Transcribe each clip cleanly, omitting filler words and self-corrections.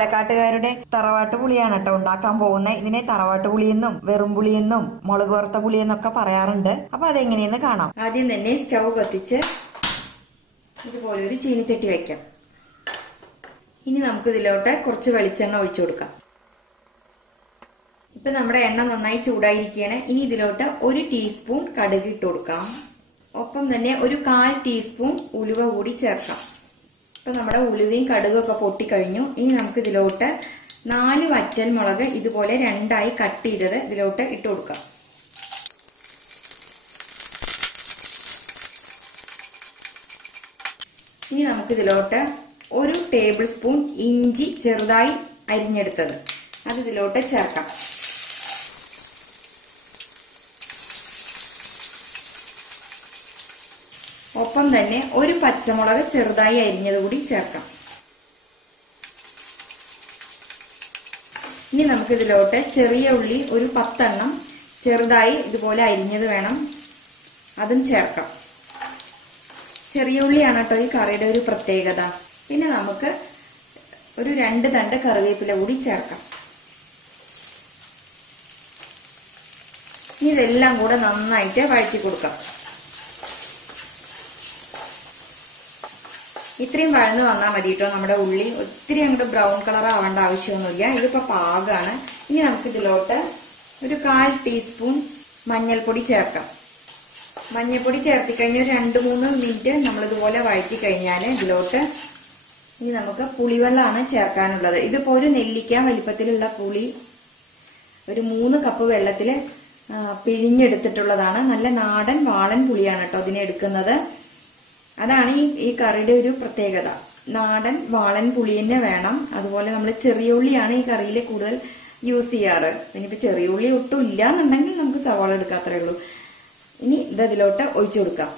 പാലക്കാട്ടുകാരുടെ തറവാട്ട് പുളിയാണ് കേട്ടോ ഉണ്ടാക്കാൻ പോകുന്നത്. ഇതിനെ തറവാട്ട് പുളിയെന്നും വെറും പുളിയെന്നും മുളക് വറുത്ത പുളിയെന്നൊക്കെ പറയാറുണ്ട്. അപ്പൊ അതെങ്ങനെയെന്ന് കാണാം. ആദ്യം തന്നെ സ്റ്റൗ കത്തിച്ച് ഇതുപോലെ ഒരു ചീനിച്ചട്ടി വെക്കാം. ഇനി നമുക്ക് ഇതിലോട്ട് കുറച്ച് വെളിച്ചെണ്ണ ഒഴിച്ചു കൊടുക്കാം. ഇപ്പൊ നമ്മുടെ എണ്ണ നന്നായി ചൂടായിരിക്കുകയാണ്. ഇനി ഇതിലോട്ട് 1 ടീസ്പൂൺ കടുക് ഇട്ട് കൊടുക്കാം. ഒപ്പം തന്നെ ഒരു 1/4 ടീസ്പൂൺ ഉലുവ കൂടി ചേർക്കാം. ഇപ്പൊ നമ്മുടെ ഉലുവയും കടുകൊക്കെ പൊട്ടിക്കഴിഞ്ഞു. ഇനി നമുക്ക് ഇതിലോട്ട് 4 വറ്റൽ മുളക് ഇതുപോലെ 2ആയി കട്ട് ചെയ്തത് ഇതിലോട്ട് ഇട്ട് കൊടുക്കാം. ഇനി നമുക്ക് ഇതിലോട്ട് 1 ടേബിൾ സ്പൂൺ ഇഞ്ചി ചെറുതായി അരിഞ്ഞെടുത്തത് അത് ഇതിലോട്ട് ചേർക്കാം. ഒപ്പം തന്നെ 1 പച്ചമുളക് ചെറുതായി അരിഞ്ഞത് കൂടി ചേർക്കാം. ഇനി നമുക്ക് ഇതിലോട്ട് ചെറിയ ഉള്ളി ഒരു 10 എണ്ണം ചെറുതായി ഇതുപോലെ അരിഞ്ഞത് വേണം, അതും ചേർക്കാം. ചെറിയ ഉള്ളിയാണ് കേട്ടോ ഈ കറിയുടെ ഒരു പ്രത്യേകത. പിന്നെ നമുക്ക് ഒരു 2 തണ്ട് കറിവേപ്പില കൂടി ചേർക്കാം. ഇനി ഇതെല്ലാം കൂടെ നന്നായിട്ട് വഴറ്റി കൊടുക്കാം. ഇത്രയും വഴന്ന് വന്നാൽ മതി കേട്ടോ നമ്മുടെ ഉള്ളി. ഒത്തിരി അങ്ങോട്ട് ബ്രൗൺ കളർ ആവേണ്ട ആവശ്യമൊന്നുമില്ല. ഇതിപ്പോ പാകമാണ്. ഇനി നമുക്ക് ഇതിലോട്ട് ഒരു 1/4 ടീസ്പൂൺ മഞ്ഞൾപ്പൊടി ചേർക്കാം. മഞ്ഞൾപ്പൊടി ചേർത്തി കഴിഞ്ഞാൽ 2-3 മിനിറ്റ് നമ്മളിതുപോലെ വഴറ്റി കഴിഞ്ഞാൽ ഇതിലോട്ട് ഇനി നമുക്ക് പുളിവെള്ളമാണ് ചേർക്കാനുള്ളത്. ഇതിപ്പോ ഒരു നെല്ലിക്ക വലിപ്പത്തിലുള്ള പുളി ഒരു 3 കപ്പ് വെള്ളത്തിൽ പിഴിഞ്ഞെടുത്തിട്ടുള്ളതാണ്. നല്ല നാടൻ വാളൻ പുളിയാണ് കേട്ടോ ഇതിനെ എടുക്കുന്നത്. അതാണ് ഈ കറിയുടെ ഒരു പ്രത്യേകത. നാടൻ വാളൻ പുളി തന്നെ വേണം. അതുപോലെ നമ്മൾ ചെറിയ ഉള്ളിയാണ് ഈ കറിയിൽ കൂടുതൽ യൂസ് ചെയ്യാറ്. ഇനിയിപ്പോ ചെറിയ ഉള്ളി ഒട്ടും ഇല്ല എന്നുണ്ടെങ്കിൽ നമുക്ക് സവാള എടുക്കാത്രേ ഉള്ളൂ. ഇനി ഇതിലോട്ട് ഒഴിച്ചു കൊടുക്കാം.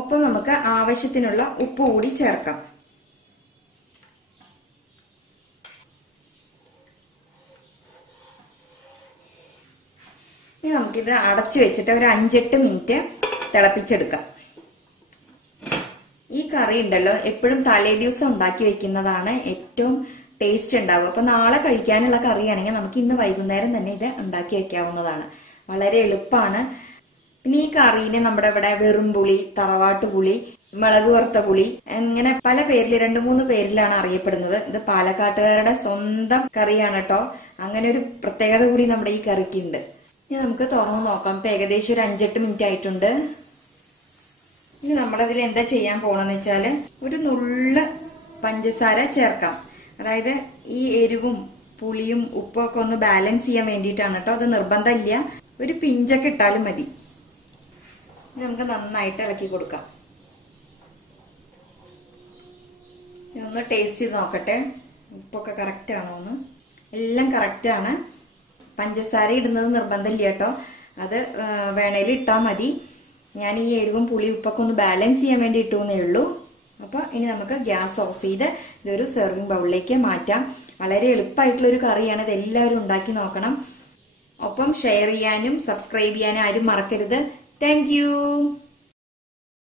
ഒപ്പം നമുക്ക് ആവശ്യത്തിനുള്ള ഉപ്പ് കൂടി ചേർക്കാം. ഇനി നമുക്കിത് അടച്ചു വെച്ചിട്ട് ഒരു 5-8 മിനിറ്റ് തിളപ്പിച്ചെടുക്കാം. ഈ കറി ഉണ്ടല്ലോ എപ്പോഴും തലേ ദിവസം ഉണ്ടാക്കി വെക്കുന്നതാണ് ഏറ്റവും ടേസ്റ്റ് ഉണ്ടാവുക. അപ്പൊ നാളെ കഴിക്കാനുള്ള കറിയാണെങ്കിൽ നമുക്ക് ഇന്ന് വൈകുന്നേരം തന്നെ ഇത് ഉണ്ടാക്കി വെക്കാവുന്നതാണ്. വളരെ എളുപ്പമാണ്. പിന്നെ ഈ കറീനെ നമ്മുടെ ഇവിടെ വെറും പുളി, തറവാട്ട് പുളി, മുളക് വറുത്ത പുളി ഇങ്ങനെ പല പേരിൽ 2-3 പേരിലാണ് അറിയപ്പെടുന്നത്. ഇത് പാലക്കാട്ടുകാരുടെ സ്വന്തം കറിയാണ് കേട്ടോ. അങ്ങനെ ഒരു പ്രത്യേകത കൂടി നമ്മുടെ ഈ കറിക്കുണ്ട്. ഇനി നമുക്ക് തുറന്നു നോക്കാം. ഇപ്പൊ ഏകദേശം ഒരു 5-8 മിനിറ്റ് ആയിട്ടുണ്ട്. ഇനി നമ്മളതിൽ എന്താ ചെയ്യാൻ പോണെന്ന് വെച്ചാല് ഒരു നുള്ള് പഞ്ചസാര ചേർക്കാം. അതായത് ഈ എരിവും പുളിയും ഉപ്പും ഒക്കെ ഒന്ന് ബാലൻസ് ചെയ്യാൻ വേണ്ടിയിട്ടാണ് കേട്ടോ. അത് നിർബന്ധമില്ല, ഒരു പിഞ്ചൊക്കെ ഇട്ടാലും മതി. ഇനി നമുക്ക് നന്നായിട്ട് ഇളക്കി കൊടുക്കാം. ഇതൊന്ന് ടേസ്റ്റ് ചെയ്ത് നോക്കട്ടെ ഉപ്പൊക്കെ കറക്റ്റ് ആണോ എന്ന്. എല്ലാം കറക്റ്റ് ആണ്. പഞ്ചസാര ഇടുന്നത് നിർബന്ധമില്ല കേട്ടോ, അത് വേണേൽ ഇട്ടാൽ മതി. ഞാൻ ഈ എരിവും പുളി ഉപ്പൊക്കെ ഒന്ന് ബാലൻസ് ചെയ്യാൻ വേണ്ടി ഇട്ടുന്നേ ഉള്ളൂ. അപ്പൊ ഇനി നമുക്ക് ഗ്യാസ് ഓഫ് ചെയ്ത് ഇതൊരു സെർവിങ് ബൗളിലേക്ക് മാറ്റാം. വളരെ എളുപ്പമായിട്ടുള്ള ഒരു കറിയാണ്. ഇത് എല്ലാവരും ഉണ്ടാക്കി നോക്കണം. ഒപ്പം ഷെയർ ചെയ്യാനും സബ്സ്ക്രൈബ് ചെയ്യാനും ആരും മറക്കരുത്. Thank you.